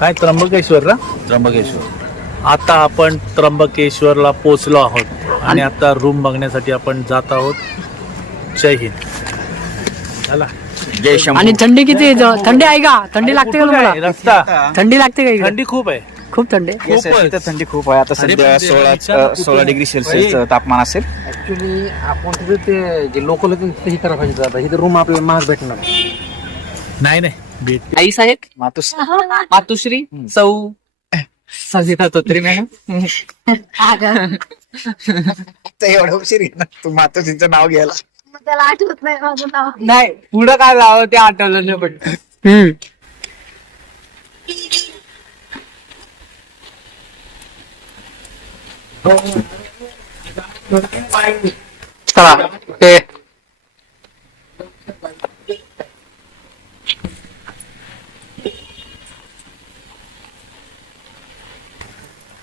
काय त्र्यंबकेश्वरला? त्र्यंबकेश्वर. आता आपण त्र्यंबकेश्वरला पोहोचलो आहोत आणि आता रूम बघण्यासाठी आपण जात आहोत. जय हिंद. चला. जय शंभू. आणि थंडी किती आहे? थंडी आहे का? थंडी लागते का कुठून तुम्हाला? आहे रस्ता? थंडी लागते का इकडे? थंडी खूप आहे. खूप थंडी आहे. Yes, sir. इथं थंडी खूप आहे. आता अरे सध्या पण ते 16 डिग्री सेल्सिअस तापमान असेल. ऍक्च्युली आपण तिथे ते जे लोकल हे करायला पाहिजे आता इथे रूम आपल्याला महाग भेटणार. नाही नाही भेट. आई साहेब मातुस मातुश्री सौ सजिता तोत्री मॅडम. एवढं उशीर आहे ना तू मातोश्रीचं नाव घ्यायला. त्याला आठवत नाही माझं नाव. नाही पुढं काय लावं ते आठवलं नाही पण चला ते